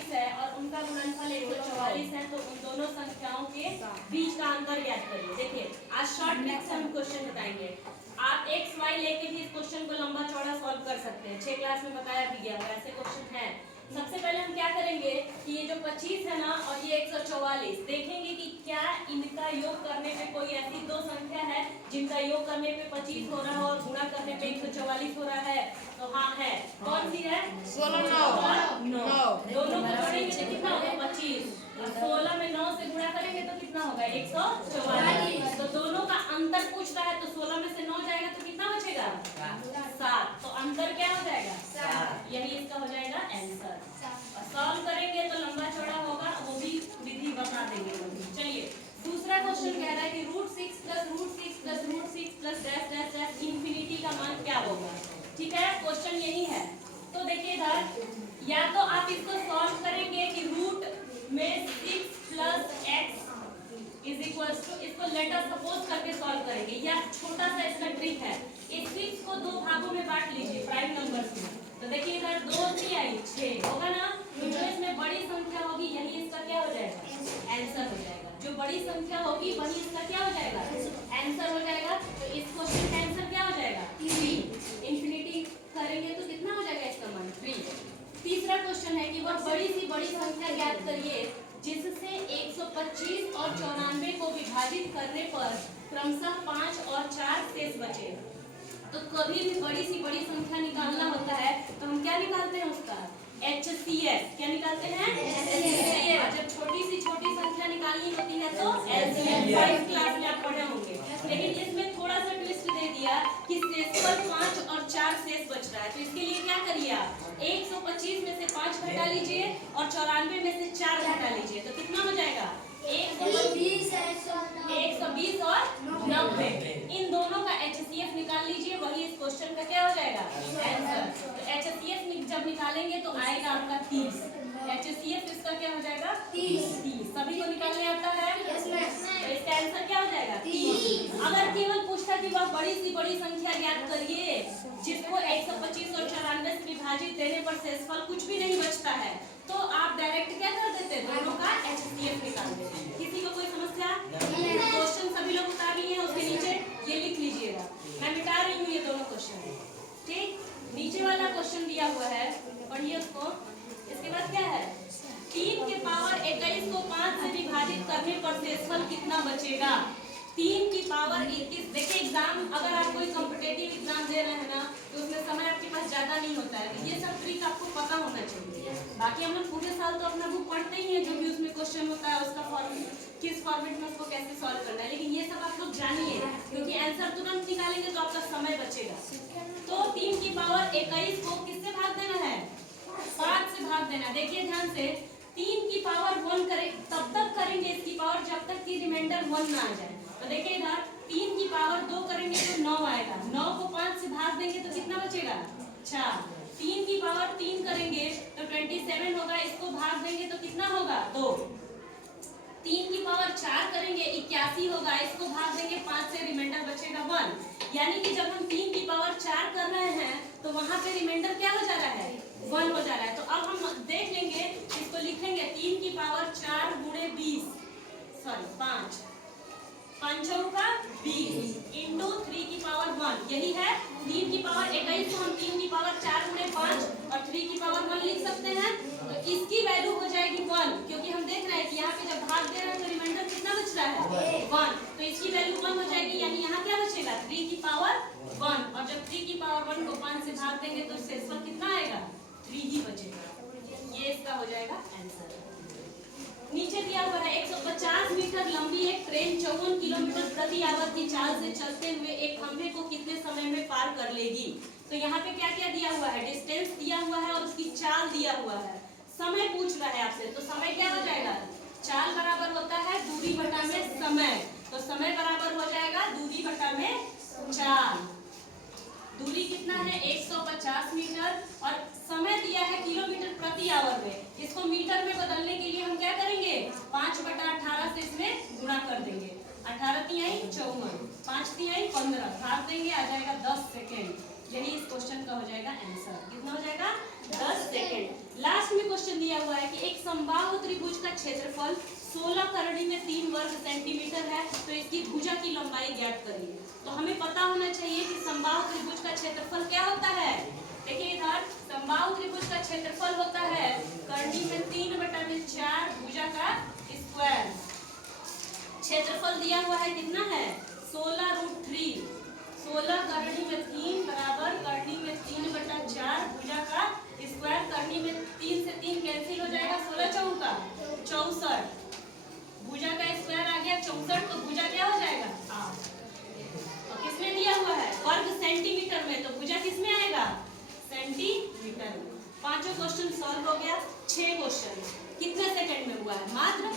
25 है और उनका गुणनफल 144 है, तो उन दोनों संख्याओं के बीच का अंतर ज्ञात करिए। देखिए आज शॉर्ट ट्रिक से हम क्वेश्चन बताएंगे। आप एक्स वाई लेके भी इस क्वेश्चन को लंबा चौड़ा सॉल्व कर सकते हैं, 6 क्लास में बताया भी गया है, ऐसे क्वेश्चन है। सबसे पहले हम क्या करेंगे कि ये जो 25 है ना और ये 144 देखेंगे कि क्या इनका योग करने पे कोई ऐसी दो संख्या है जिनका योग करने पे 25 हो रहा है और गुणा करने पे 144 हो रहा है। तो हाँ है, कौन सी है? 16 9 दोनों को जोड़ेंगे तो कितना होगा? 25। और 16 में 9 से गुणा करेंगे तो कितना होगा? 144। तो दोनों का अंतर पूछ रहा है, तो 16 में से 9 जाएगा तो कितना बचेगा? 7। तो अंतर क्या हो जाएगा? 7। यही इसका हो जाएगा आंसर। और सॉल्व करेंगे तो लंबा चौड़ा होगा, वो भी विधि बता देंगे। चलिए दूसरा क्वेश्चन कह रहा है कि √6 + √6 + √6 + डैश डैश डैश इंफिनिटी का मान क्या होगा। ठीक है, क्वेश्चन यही है। तो देखिए इधर या तो आप इसको सॉल्व करेंगे कि रूट में 6 + x इसको लेटर सपोज करके सॉल्व करेंगे, या छोटा सा इसका ट्रिक है, इस 6 को दो भागों में बांट लीजिए प्राइम नंबर्स में। तो देखिए इधर 2 3 आई 6 होगा ना, तो जो इसमें बड़ी संख्या होगी यही इसका क्या हो जाएगा? आंसर हो जाएगा। जो बड़ी संख्या होगी वही इसका क्या हो जाएगा? आंसर हो जाएगा। तो इस क्वेश्चन का आंसर क्या हो जाएगा? 3। इंफिनिटी करेंगे तो कितना हो जाएगा इसका मान? 3। तीसरा क्वेश्चन है कि वह बड़ी सी बड़ी संख्या ज्ञात करिए जिससे 125 और 94 को विभाजित करने पर क्रमशः 5 और 4 शेष बचे। तो कभी भी बड़ी सी बड़ी संख्या निकालना होता है तो हम क्या निकालते हैं उसका? HCF। क्या निकालते हैं? HCF। जब छोटी सी छोटी संख्या निकालनी होती है तो LCM। 5 क्लास में आप पढ़े होंगे। लेकिन इसमें थोड़ा सा ट्विस्ट दे दिया कि शेषफल 5 और 4 शेष बच रहा है, तो इसके लिए क्या करिए आप? 125 में से 5 घटा लीजिए और 94 में से 4 घटा लीजिए, तो कितना हो जाएगा? 120 और 90। इन दोनों का HCF निकाल लीजिए, वही इस क्वेश्चन का क्या हो जाएगा? आंसर। तो HCF जब निकालेंगे तो आएगा आपका 30। HCF इसका क्या हो जाएगा? 30। सभी को निकालने आता है? तो इसका आंसर क्या हो जाएगा? 30। अगर केवल पूछता कि वह बड़ी सी बड़ी संख्या ज्ञात करिए जिसको 125 और 94 से विभाजित देने पर शेषफल कुछ भी नहीं बचता है, तो आप डायरेक्ट क्या कर देते? दोनों का HCF निकाल देते। किसी को कोई समस्या? क्वेश्चन सभी लोग उतार लिए हैं, उसके नीचे ये लिख लीजिएगा। मैं मिटा रही हूँ ये दोनों क्वेश्चन। ठीक, नीचे वाला क्वेश्चन दिया हुआ है, पढ़िए उसको। इसके बाद क्या है? 3 की पावर 21 को 5 से विभाजित करने पर शेषफल कितना बचेगा? 3 की पावर 21। देखिए एग्जाम, अगर आप कोई कॉम्पिटिटिव एग्जाम दे रहे हैं ना तो उसमें समय आपके पास ज्यादा नहीं होता है, तो ये सब ट्रिक आपको पता होना चाहिए। बाकी हम लोग पूरे साल तो अपना बुक पढ़ते ही हैं, जो भी उसमें क्वेश्चन होता है उसका फॉर्मेट किस फॉर्मेट में उसको कैसे सॉल्व करना है, लेकिन ये सब आप लोग जानिए क्योंकि आंसर तुरंत निकालेंगे तो आपका समय बचेगा। तो 3 की पावर 21 को किससे भाग देना है? 5 से भाग देना। देखिए ध्यान से, 3 की पावर 1 करें तब तक करेंगे इसकी पावर जब तक कि रिमाइंडर 1 ना आ जाए। तो देखिए इधर 3 की पावर 2 करेंगे तो 9 आएगा, 9 को 5 से भाग देंगे तो कितना बचेगा? 4। 3 की पावर 3 करेंगे तो 27 होगा, इसको भाग देंगे तो कितना होगा? 2। 3 की पावर 4 करेंगे 81 होगा, इसको भाग देंगे 5 से, रिमाइंडर बचेगा 1। यानी कि जब हम 3 की पावर 4 कर रहे हैं तो वहां पे रिमाइंडर क्या हो जा रहा है? 1 हो जा रहा है। तो अब हम देख लेंगे, इसको लिखेंगे 3 की पावर 4 गुणे 20, सॉरी 5 5 20 इंटू 3 की पावर 1, यही है 3 की पावर 21 को हम 3 की पावर 4 गुणे 5 और 3 की पावर 1 लिख सकते हैं। तो इसकी वैल्यू हो जाएगी 1, क्योंकि हम देख रहे हैं कि यहाँ पे जब भाग दे रहे हैं तो रिमाइंडर कितना बच रहा है? 1। तो इसकी वैल्यू 1 हो जाएगी, यानी यहाँ क्या बचेगा? 3 की पावर 1। और जब 3 की पावर 1 को 5 से भाग देंगे तो शेषफल कितना आएगा? 3 ही बचेगा। ये इसका हो जाएगा आंसर। नीचे दिया हुआ है 150 मीटर लंबी एक ट्रेन 54 किलोमीटर प्रति आवर की चाल से चलते हुए एक खंभे को कितने समय में पार कर लेगी। तो यहाँ पे क्या क्या दिया हुआ है? डिस्टेंस दिया हुआ है और उसकी चाल दिया हुआ है, समय पूछ रहा है आपसे, तो समय क्या हो जाएगा? चाल बराबर होता है दूरी बटा में समय, तो समय बराबर हो जाएगा दूरी बटा में चाल। दूरी कितना है? 150 मीटर और समय दिया है किलोमीटर प्रति आवर में। इसको मीटर में बदलने के लिए हम क्या करेंगे? 5/18 से इसमें गुणा कर देंगे। 18 तिहाई 54, 5 तिहाई 15, भाग देंगे आ जाएगा 10 सेकेंड। यही इस क्वेश्चन का हो जाएगा आंसर। कितना हो जाएगा? 10 सेकेंड। लास्ट में क्वेश्चन दिया दिया हुआ है कि एक समबाहु त्रिभुज का क्षेत्रफल 16 करनी में 3 वर्ग सेंटीमीटर है, तो इसकी भुजा की लंबाई ज्ञात करिए। तो हमें पता होना चाहिए कि समबाहु त्रिभुज का क्षेत्रफल क्या होता है। देखिए इधर समबाहु त्रिभुज का क्षेत्रफल होता है करनी में 3/4 भुजा का स्क्वायर। क्षेत्रफल दिया हुआ है कितना है 16√3। 16 करनी में 3 बराबर करनी में 3/4 भुजा का स्क्वायर। करनी में 3 से 3 कैंसिल हो जाएगा, 16 चौका 64। भुजा का स्क्वायर आ गया 64, तो भुजा क्या हो जाएगा 8। और किसमें दिया हुआ है वर्ग सेंटीमीटर में, तो भुजा किसमें आएगा सेंटीमीटर में। पांचों क्वेश्चन सॉल्व हो गया। 6 क्वेश्चन कितने सेकंड में हुआ है, मात्र